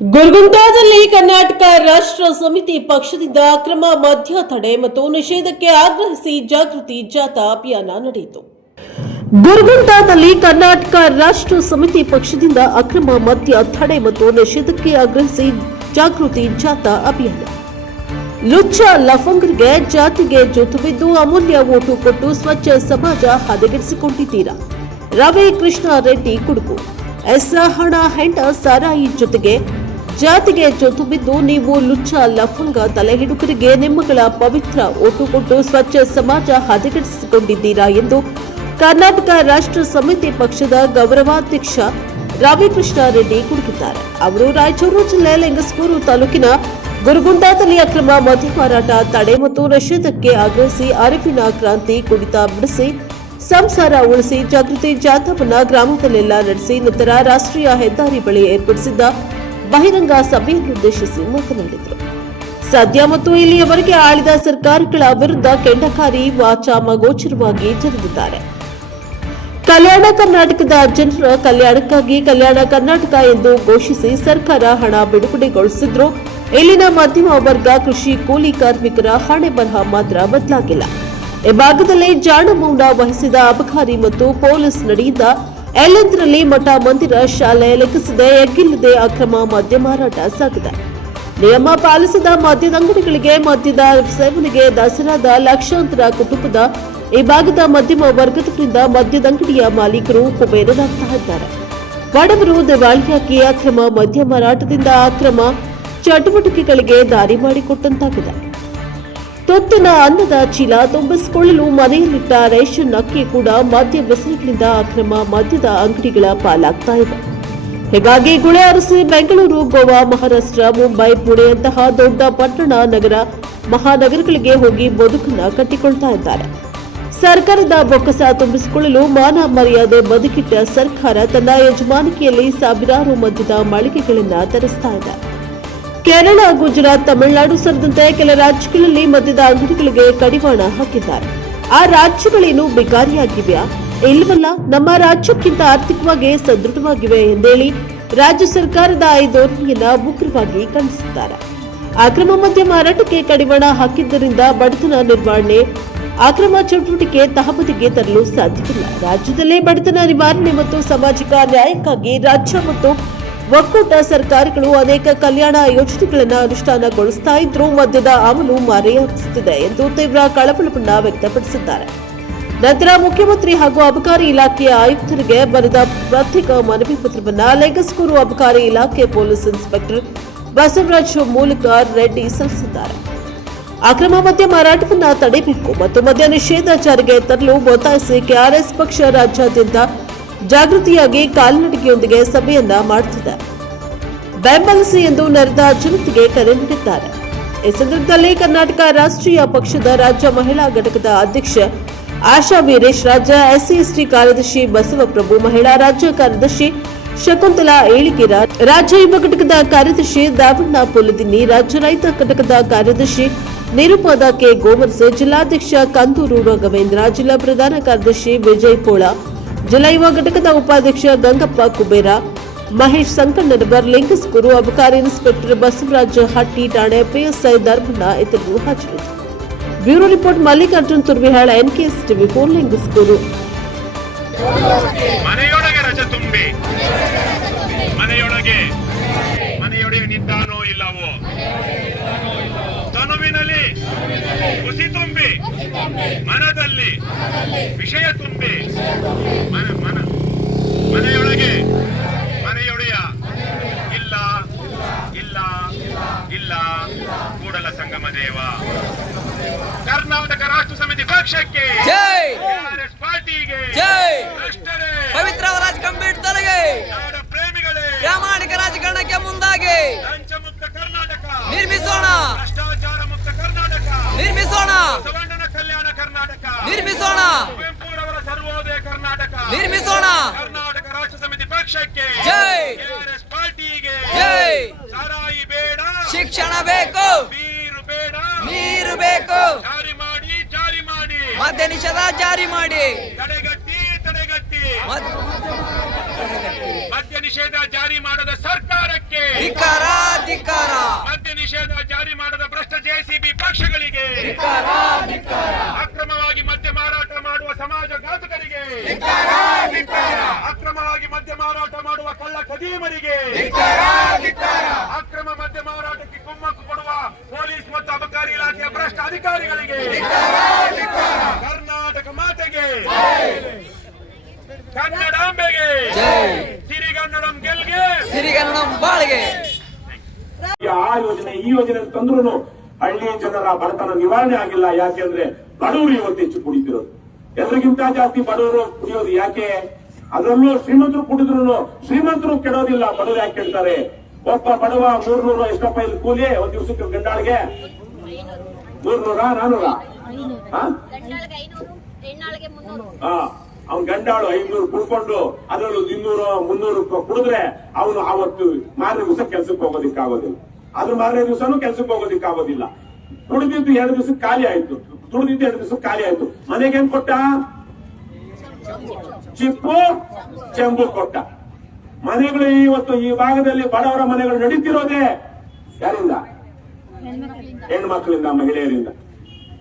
ಗುರುಗುಂಟಾದಲ್ಲಿ ಕರ್ನಾಟಕ ರಾಷ್ಟ್ರ ಸಮಿತಿ ಪಕ್ಷದಿಂದ ಅಕ್ರಮ ಮದ್ಯ ತಡೆ ಮತ್ತು ನಿಷೇಧಕ್ಕೆ ಆಗ್ರಹಿಸಿ ಜಾಗೃತಿ ಜಾಥಾ ಅಭಿಯಾನ ನಡೆಯಿತು. ಗುರುಗುಂಟಾದಲ್ಲಿ ಕರ್ನಾಟಕ ರಾಷ್ಟ್ರ ಸಮಿತಿ ಪಕ್ಷದಿಂದ ಅಕ್ರಮ ಮದ್ಯ ತಡೆ ಮತ್ತು ನಿಷೇಧಕ್ಕೆ ಆಗ್ರಹಿಸಿ ಜಾಗೃತಿ ಜಾಥಾ ಅಭಿಯಾನ. ಲುಚ್ಚ ಲಫಂಗರಿಗೆ ಜಾತಿಗೆ ಜೊತೆ ಬಿದ್ದು ಅಮೂಲ್ಯ ಓಟು ಕೊಟ್ಟು ಸ್ವಚ್ಛ ಸಮಾಜ ಹದಗೆಡಿಸಿಕೊಂಡಿದ್ದೀರಾ? ರವಿ ಕೃಷ್ಣ ರೆಡ್ಡಿ ಕುಡುಕು ಎಸ್ ಹಣ ಹೆಂಡ ಸಾರಾಯಿ ಜೊತೆಗೆ ಜಾತಿಗೆ ಜೊತು ಬಿದ್ದು ನೀವು ಲುಚ್ಚ ಲಫಂಗ ತಲೆಹಿಡುಕರಿಗೆ ನಿಮ್ಮಗಳ ಪವಿತ್ರ ಒಟ್ಟು ಕೊಟ್ಟು ಸ್ವಚ್ಛ ಸಮಾಜ ಹದಗೆಡಿಸಿಕೊಂಡಿದ್ದೀರಾ ಎಂದು ಕರ್ನಾಟಕ ರಾಷ್ಟ್ರ ಸಮಿತಿ ಪಕ್ಷದ ಗೌರವಾಧ್ಯಕ್ಷ ರವಿಕೃಷ್ಣ ರೆಡ್ಡಿ ಕುಡುಕಿದ್ದಾರೆ ಅವರು ರಾಯಚೂರು ಜಿಲ್ಲೆ ಲಿಂಗಸ್ಕೂರು ತಾಲೂಕಿನ ಗುರುಗುಂಡಾದಲ್ಲಿ ಅಕ್ರಮ ಮದ್ಯ ಮಾರಾಟ ತಡೆ ಮತ್ತು ನಿಷೇಧಕ್ಕೆ ಆಗ್ರಹಿಸಿ ಅರಿವಿನ ಕ್ರಾಂತಿ ಕುಡಿತ ಬಿಡಿಸಿ ಸಂಸಾರ ಉಳಿಸಿ ಜಾಗೃತಿ ಜಾಥಾವನ್ನ ಗ್ರಾಮದಲ್ಲೆಲ್ಲ ನಡೆಸಿ, ನಂತರ ರಾಷ್ಟ್ರೀಯ ಹೆದ್ದಾರಿ ಬಳಿ ಏರ್ಪಡಿಸಿದ್ದ ಬಹಿರಂಗ ಸಭೆಯನ್ನುದ್ದೇಶಿಸಿ ಮಾತನಾಡಿದರು. ಸದ್ಯ ಮತ್ತು ಇಲ್ಲಿಯವರೆಗೆ ಆಳಿದ ಸರ್ಕಾರಗಳ ವಿರುದ್ಧ ಕೆಂಡಕಾರಿ ವಾಚಾಮಗೋಚರವಾಗಿ ಜರುಗಿದ್ದಾರೆ ಕಲ್ಯಾಣ ಕರ್ನಾಟಕದ ಜನರ ಕಲ್ಯಾಣಕ್ಕಾಗಿ ಕಲ್ಯಾಣ ಕರ್ನಾಟಕ ಎಂದು ಘೋಷಿಸಿ ಸರ್ಕಾರ ಹಣ ಬಿಡುಗಡೆಗೊಳಿಸಿದ್ರು ಇಲ್ಲಿನ ಮಧ್ಯಮ ವರ್ಗ ಕೃಷಿ ಕೂಲಿ ಕಾರ್ಮಿಕರ ಹಣೆ ಬರಹ ಮಾತ್ರ ಬದಲಾಗಿಲ್ಲ. ಈ ಭಾಗದಲ್ಲಿ ಜಾಣಮೌಂಡ ವಹಿಸಿದ ಅಬಕಾರಿ ಮತ್ತು ಪೊಲೀಸ್ ನಡೆಯಿಂದ ಎಲ್ಲೆಂದರಲ್ಲಿ ಮಠ ಮಂದಿರ ಶಾಲೆ ಲೆಕ್ಕಿಸದೆ ಎಗ್ಗಿಲ್ಲದೆ ಅಕ್ರಮ ಮದ್ಯ ಮಾರಾಟ ಸಾಗಿದೆ. ನಿಯಮ ಪಾಲಿಸದ ಮದ್ಯದ ಅಂಗಡಿಗಳಿಗೆ ಮದ್ಯದ ಸೇವನೆಗೆ ದಸರಾದ ಲಕ್ಷಾಂತರ ಕುಟುಂಬದ ಈ ಭಾಗದ ಮಧ್ಯಮ ವರ್ಗದವರಿಂದ ಮದ್ಯದ ಅಂಗಡಿಯ ಮಾಲೀಕರು ಕುಬೇರರಾಗ್ತಾ ಇದ್ದಾರೆ. ಬಡವರು ದಿವಾಳಿಯಾಗಿ ಅಕ್ರಮ ಮದ್ಯ ಮಾರಾಟದಿಂದ ಅಕ್ರಮ ಚಟುವಟಿಕೆಗಳಿಗೆ ದಾರಿ ಮಾಡಿಕೊಟ್ಟಂತಾಗಿದೆ. ತೊತ್ತಿನ ಅನ್ನದ ಚೀಲ ತುಂಬಿಸಿಕೊಳ್ಳಲು ಮನೆಯಲ್ಲಿದ್ದ ರೇಷನ್ ಅಕ್ಕಿ ಕೂಡ ಮದ್ಯ ವ್ಯಸನಗಳಿಂದ ಅಕ್ರಮ ಮದ್ಯದ ಅಂಗಡಿಗಳ ಪಾಲಾಗ್ತಾ ಇದೆ. ಹೀಗಾಗಿ ಗುಳೆ ಅರಸಿ ಬೆಂಗಳೂರು, ಗೋವಾ, ಮಹಾರಾಷ್ಟ್ರ, ಮುಂಬೈ, ಪುಣೆಯಂತಹ ದೊಡ್ಡ ಪಟ್ಟಣ ನಗರ ಮಹಾನಗರಗಳಿಗೆ ಹೋಗಿ ಬದುಕನ್ನ ಕಟ್ಟಿಕೊಳ್ತಾ ಇದ್ದಾರೆ. ಸರ್ಕಾರದ ಬೊಕ್ಕಸ ತುಂಬಿಸಿಕೊಳ್ಳಲು ಮಾನ ಮರ್ಯಾದೆ ಬದುಕಿಟ್ಟ ಸರ್ಕಾರ ತನ್ನ ಯಜಮಾನಿಕೆಯಲ್ಲಿ ಸಾವಿರಾರು ಮದ್ಯದ ಮಳಿಗೆಗಳನ್ನ ತರಿಸ್ತಾ ಇದೆ. ಕೇರಳ, ಗುಜರಾತ್, ತಮಿಳುನಾಡು ಸೇರಿದಂತೆ ಕೆಲ ರಾಜ್ಯಗಳಲ್ಲಿ ಮದ್ಯದ ಅಂಗಡಿಗಳಿಗೆ ಕಡಿವಾಣ ಹಾಕಿದ್ದಾರೆ. ಆ ರಾಜ್ಯಗಳೇನು ಬಿಕಾರಿಯಾಗಿವೆಯಾ? ಇಲ್ವಲ್ಲ ನಮ್ಮ ರಾಜ್ಯಕ್ಕಿಂತ ಆರ್ಥಿಕವಾಗಿ ಸದೃಢವಾಗಿವೆ ಎಂದೇಳಿ ರಾಜ್ಯ ಸರ್ಕಾರದ ಈ ಧೋರಣೆಯನ್ನ ಉಗ್ರವಾಗಿ ಖಂಡಿಸಿದ್ದಾರೆ ಅಕ್ರಮ ಮದ್ಯ ಮಾರಾಟಕ್ಕೆ ಕಡಿವಾಣ ಹಾಕಿದ್ದರಿಂದ ಬಡತನ ನಿರ್ವಹಣೆ, ಅಕ್ರಮ ಚಟುವಟಿಕೆ ತಹಬದಿಗೆ ತರಲು ಸಾಧ್ಯವಿಲ್ಲ. ರಾಜ್ಯದಲ್ಲೇ ಬಡತನ ನಿವಾರಣೆ ಮತ್ತು ಸಾಮಾಜಿಕ ನ್ಯಾಯಕ್ಕಾಗಿ ರಾಜ್ಯ ಮತ್ತು ಒಕ್ಕೂಟ ಸರ್ಕಾರಗಳು ಅನೇಕ ಕಲ್ಯಾಣ ಯೋಜನೆಗಳನ್ನು ಅನುಷ್ಠಾನಗೊಳಿಸ್ತಾ ಇದ್ರೂ ಮದ್ಯದ ಅಮಲು ಮರೆಯಾಗಿಸುತ್ತಿದೆ ಎಂದು ತೀವ್ರ ಕಳವಳವನ್ನ ವ್ಯಕ್ತಪಡಿಸಿದ್ದಾರೆ. ನಂತರ ಮುಖ್ಯಮಂತ್ರಿ ಹಾಗೂ ಅಬಕಾರಿ ಇಲಾಖೆಯ ಆಯುಕ್ತರಿಗೆ ಬರೆದ ಪ್ರತ್ಯೇಕ ಮನವಿ ಪತ್ರವನ್ನ ಲೆಗಸ್ಕೂರು ಅಬಕಾರಿ ಇಲಾಖೆ ಪೊಲೀಸ್ ಇನ್ಸ್ಪೆಕ್ಟರ್ ಬಸವರಾಜ್ ಮೂಲಕ ರೆಡ್ಡಿ ಸಲ್ಲಿಸಿದ್ದಾರೆ. ಅಕ್ರಮ ಮದ್ಯ ಮಾರಾಟವನ್ನು ತಡೆಯಬೇಕು ಮತ್ತು ಮದ್ಯ ನಿಷೇಧ ಜಾರಿಗೆ ತರಲು ಒತ್ತಾಯಿಸಿ ಕೆಆರ್ಎಸ್ ಪಕ್ಷ ರಾಜ್ಯಾದ್ಯಂತ ಜಾಗೃತಿಯಾಗಿ ಕಾಲ್ನಡಿಗೆಯೊಂದಿಗೆ ಸಭೆಯನ್ನ ಮಾಡುತ್ತಿದೆ ಬೆಂಬಲಿಸಿ ಎಂದು ನೆರೆದ ಜನತೆಗೆ ಕರೆ ನೀಡಿದ್ದಾರೆ. ಈ ಸಂದರ್ಭದಲ್ಲಿ ಕರ್ನಾಟಕ ರಾಷ್ಟ್ರೀಯ ಪಕ್ಷದ ರಾಜ್ಯ ಮಹಿಳಾ ಘಟಕದ ಅಧ್ಯಕ್ಷ ಆಶಾ ವೀರೇಶ್, ರಾಜ್ಯ ಎಸ್ಸಿ ಎಸ್ಟಿ ಕಾರ್ಯದರ್ಶಿ ಬಸವಪ್ರಭು, ಮಹಿಳಾ ರಾಜ್ಯ ಕಾರ್ಯದರ್ಶಿ ಶಕುಂತಲಾ ಏಳಿಗೆರ, ರಾಜ್ಯ ಯುವ ಘಟಕದ ಕಾರ್ಯದರ್ಶಿ ದಾವಣ್ಣ ಪುಲದಿನಿ ರಾಜ್ಯ ರೈತ ಘಟಕದ ಕಾರ್ಯದರ್ಶಿ ನಿರುಪದ ಕೆ. ಗೋಮರ್ಸೆ ಜಿಲ್ಲಾಧ್ಯಕ್ಷ ಕಂದೂರು ರಾಘವೇಂದ್ರ, ಜಿಲ್ಲಾ ಪ್ರಧಾನ ಕಾರ್ಯದರ್ಶಿ ವಿಜಯ್ ಪೋಳ ಜಿಲ್ಲಾ ಯುವ ಘಟಕದ ಉಪಾಧ್ಯಕ್ಷ ಗಂಗಪ್ಪ ಕುಬೇರ, ಮಹೇಶ್ ಸಂಕಣ್ಣನವರ್ ಲಿಂಗಸ್ಕೂರು ಅಬಕಾರಿ ಇನ್ಸ್ಪೆಕ್ಟರ್ ಬಸವರಾಜ ಹಟ್ಟಿ, ಠಾಣೆ ಪಿಎಸ್ಐ ಧರ್ಮಣ್ಣ ಇತರರು ಹಾಜರಿದ್ದರು. Bureau report Mallikarjun Turvihal NKS TV four Lingsugur ಮನೆಯೊಳಗೆ ರಜ ತುಂಬಿ. ಮನೆಯೊಳಗೆ. ಮನೆಯೊಳಗೆ ನಿಂತಾನೋ ಇಲ್ಲವೋ? ಖುಷಿ ತುಂಬಿ ಮನದಲ್ಲಿ ವಿಷಯ ತುಂಬಿ. ಮನ ಮನ ಮನೆಯೊಳಗೆ ಮನೆಯೊಡೆಯ ಇಲ್ಲ ಇಲ್ಲ ಇಲ್ಲ ಕೂಡಲ ಸಂಗಮ ದೇವ. ಕರ್ನಾಟಕ ರಾಷ್ಟ್ರ ಸಮಿತಿ ಪಕ್ಷಕ್ಕೆ ಪಾರ್ಟಿಗೆ ನಿರ್ಮಿಸೋಣ. ಕರ್ನಾಟಕ ರಾಷ್ಟ್ರ ಸಮಿತಿ ಪಕ್ಷಕ್ಕೆ. ಜೈ. ಕೆಆರ್ಎಸ್ ಪಾರ್ಟಿಗೆ. ಜೈ. ಸಾರಾಯಿ ಬೇಡ. ಶಿಕ್ಷಣ ಬೇಕು. ನೀರು ಬೇಡ. ನೀರು ಬೇಕು. ಜಾರಿ ಮಾಡಿ ಜಾರಿ ಮಾಡಿ. ಮದ್ಯ ನಿಷೇಧ ಜಾರಿ ಮಾಡಿ. ತಡೆಗಟ್ಟಿ ತಡೆಗಟ್ಟಿ. ಮದ್ಯ ನಿಷೇಧ ಜಾರಿ ಮಾಡದ ಸರ್ಕಾರಕ್ಕೆ. ಧಿಕಾರ ಧಿಕಾರ ಮದ್ಯ ನಿಷೇಧ ಜಾರಿ ಮಾಡದ ಭ್ರಷ್ಟ ಜೆಸಿಬಿ ಪಕ್ಷಗಳಿಗೆ. ಧಿಕಾರ ಧಿಕಾರ ಅಕ್ರಮವಾಗಿ ಮದ್ಯ ಮಾರಾಟ ಸಮಾಜ ಘಾತಕರಿಗೆ. ಅಕ್ರಮವಾಗಿ ಮದ್ಯ ಮಾರಾಟ ಮಾಡುವ ಕಳ್ಳ ಖದೀಮರಿಗೆ. ಅಕ್ರಮ ಮದ್ಯ ಮಾರಾಟಕ್ಕೆ ಕುಮ್ಮಕ್ಕು ಕೊಡುವ ಪೊಲೀಸ್ ಮತ್ತು ಅಬಕಾರಿ ಇಲಾಖೆಯ ಭ್ರಷ್ಟ ಅಧಿಕಾರಿಗಳಿಗೆ. ಕರ್ನಾಟಕ ಮಾತೆಗೆ. ಕನ್ನಡಾಂಬೆಗೆ ಸಿರಿಗನ್ನಡಂ ಗೆಲ್ಗೆ. ಸಿರಿಗನ್ನಡಂ ಬಾಳಿಗೆ. ಆ ಯೋಜನೆ ಈ ಯೋಜನೆ ತಂದ್ರು ಹಳ್ಳಿ ಜನರ ಬಡತನ ನಿವಾರಣೆ ಆಗಿಲ್ಲ. ಯಾಕೆಂದ್ರೆ ಬಡವರು ಇವತ್ತು ಹೆಚ್ಚು ಕುಡಿತಿರೋದು. ಎಲ್ರಿಗಿಂತ ಜಾಸ್ತಿ ಬಡವರು ಕುಡಿಯೋದು ಯಾಕೆ? ಅದರಲ್ಲೂ ಶ್ರೀಮಂತರು ಕುಡಿದ್ರು ಶ್ರೀಮಂತರು ಕೆಡೋದಿಲ್ಲ, ಬಡವರು ಯಾಕೆ ಕೇಳ್ತಾರೆ ಒಬ್ಬ ಬಡವ ಮೂರ್ನೂರ ಎಷ್ಟಪ್ಪ ಇಲ್ಲಿ ಕೂಲಿ ಒಂದ್ ದಿವಸಕ್ಕೆ ಗಂಡಾಳಿಗೆ? ಮೂರ್ನೂರ, ನಾನೂರ? ಹಾ? ಅವ್ನ್ ಗಂಡಾಳು ಐನೂರು ಕುಡ್ಕೊಂಡು ಅದರಲ್ಲೂ ಇನ್ನೂರು, ಮುನ್ನೂರು ಕುಡಿದ್ರೆ ಅವನು ಆವತ್ತು ಮಾರನೇ ದಿವಸ ಕೆಲ್ಸಕ್ಕೆ ಹೋಗೋದಿಕ್ಕಾಗೋದಿಲ್ಲ. ಅದ್ರ ಮಾರನೇ ದಿವಸನೂ ಕೆಲ್ಸಕ್ಕೆ ಹೋಗೋದಿಕ್ಕಾಗೋದಿಲ್ಲ. ಕುಡಿದಿದ್ದು ಎರಡು ದಿವಸಕ್ಕೆ ಖಾಲಿ ಆಯ್ತು. ದುಡಿದಿದ್ದು ಎರಡು ದಿವಸ ಖಾಲಿ ಆಯ್ತು. ಮನೆಗೆ ಏನ್ ಕೊಟ್ಟ? ಚಿಪ್ಪು, ಚೆಂಬು ಕೊಟ್ಟ. ಮನೆಗಳು ಇವತ್ತು ಈ ಭಾಗದಲ್ಲಿ ಬಡವರ ಮನೆಗಳು ನಡೀತಿರೋದೇ ಯಾರಿಂದ? ಹೆಣ್ಮಕ್ಳಿಂದ, ಮಹಿಳೆಯರಿಂದ.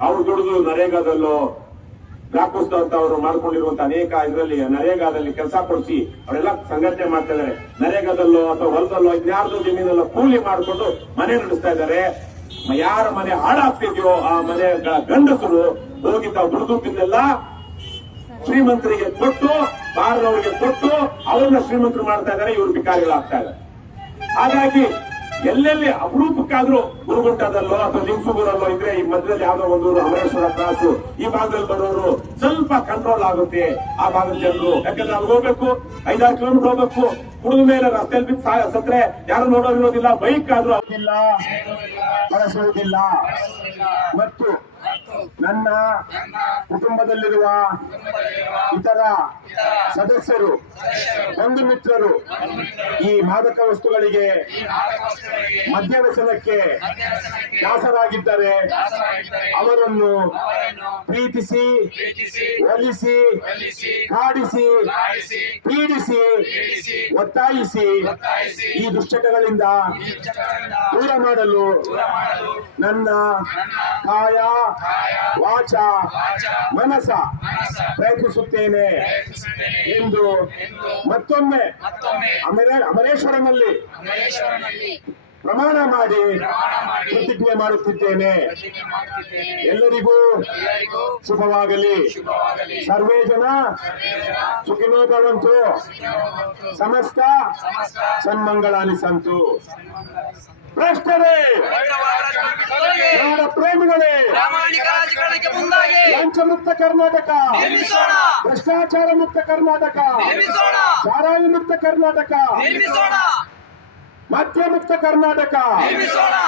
ಅವರು ದುಡಿದು ನರೇಗಾದಲ್ಲೋ ಅಂತ ಅವರು ಮಾಡ್ಕೊಂಡಿರುವಂತ ಅನೇಕ ಇದರಲ್ಲಿ ನರೇಗಾದಲ್ಲಿ ಕೆಲಸ ಕೊಡಿಸಿ, ಅವರೆಲ್ಲ ಸಂಘಟನೆ ಮಾಡ್ತಾ ಇದ್ದಾರೆ ನರೇಗಾದಲ್ಲೋ ಅಥವಾ ಹೊಲದಲ್ಲೋ ಇನ್ಯಾರ್ದು ಜಮೀನಲ್ಲೋ ಕೂಲಿ ಮಾಡಿಕೊಂಡು ಮನೆ ನಡೆಸ್ತಾ ಇದ್ದಾರೆ. ಯಾರ ಮನೆ ಹಾಳಾಗ್ತಿದ್ಯೋ ಆ ಮನೆ ಗಂಡಸರು ಹೋಗಿ ತಾವು ದುಡಿದುದ್ದನ್ನೆಲ್ಲ ಶ್ರೀಮಂತರಿಗೆ ಕೊಟ್ಟು, ಬಾರದವರಿಗೆ ಕೊಟ್ಟು, ಅವ್ರನ್ನ ಶ್ರೀಮಂತರು ಮಾಡ್ತಾ ಇದ್ದಾರೆ, ಇವರು ಭಿಕಾರಿಗಳಾಗ್ತಾ ಇದ್ದಾರೆ. ಹಾಗಾಗಿ ಎಲ್ಲೆಲ್ಲಿ ಅಪರೂಪಕ್ಕಾದ್ರೂ ಗುರುಗುಂಟದಲ್ಲೋ ಅಥವಾ ಲಿಂಗಸೂರಲ್ಲೋ ಇದ್ರೆ ಈ ಮಧ್ಯದಲ್ಲಿ ಯಾವ್ದೋ ಒಂದು ಅಮರೇಶ್ವರ ಕ್ರಾಸು ಈ ಭಾಗದಲ್ಲಿ ಬರೋರು ಸ್ವಲ್ಪ ಕಂಟ್ರೋಲ್ ಆಗುತ್ತೆ. ಆ ಭಾಗದ ಜನರು. ಯಾಕಂದ್ರೆ ಅಲ್ಲಿ ಹೋಗ್ಬೇಕು ಐದಾರು ಕಿಲೋಮೀಟರ್ ಹೋಗ್ಬೇಕು ಕುಡಿದ ಮೇಲೆ ರಸ್ತೆಯಲ್ಲಿ ಬಿದ್ದು ಸತ್ರೆ ಯಾರು ನೋಡೋದಿರೋದಿಲ್ಲ ಬೈಕ್ ಆದ್ರೂ ಇಲ್ಲ. ಬಳಸುವುದಿಲ್ಲ ಮತ್ತು ನನ್ನ ಕುಟುಂಬದಲ್ಲಿರುವ ಇತರ ಸದಸ್ಯರು ಬಂಧು ಮಿತ್ರರು ಈ ಮಾದಕ ವಸ್ತುಗಳಿಗೆ ಮದ್ಯವ್ಯಸನಕ್ಕೆ ದಾಸರಾಗಿದ್ದಾರೆ. ಅವರನ್ನು ಪ್ರೀತಿಸಿ, ಒಲಿಸಿ, ಕಾಡಿಸಿ, ಪೀಡಿಸಿ, ಒತ್ತಾಯಿಸಿ ಈ ದುಶ್ಚಟಗಳಿಂದ ದೂರ ಮಾಡಲು ನನ್ನ ಕಾಯ, ವಾಚ, ಮನಸ ಪ್ರಯತ್ನಿಸುತ್ತೇನೆ ಎಂದು ಮತ್ತೊಮ್ಮೆ ಅಮರೇ- ಅಮರೇಶ್ವರನಲ್ಲಿ ಪ್ರಮಾಣ ಮಾಡಿ ಪ್ರತಿಜ್ಞೆ ಮಾಡುತ್ತಿದ್ದೇನೆ. ಎಲ್ಲರಿಗೂ ಶುಭವಾಗಲಿ. ಸರ್ವೇ ಜನ ಸುಖಿನೋ ಭವಂತು. ಸಮಸ್ತ ಸನ್ಮಂಗಳಾನಿ ಸಂತು. ಭ್ರಷ್ಟರೇ ಪ್ರೇಮಿಗಳೇ! ಲಂಚ ಮುಕ್ತ ಕರ್ನಾಟಕ! ಭ್ರಷ್ಟಾಚಾರ ಮುಕ್ತ ಕರ್ನಾಟಕ! ಸಾರಾಯಿ ಮುಕ್ತ ಕರ್ನಾಟಕ! ಮದ್ಯ ಮುಕ್ತ ಕರ್ನಾಟಕ! ನಿರ್ಮಿಸೋಣ!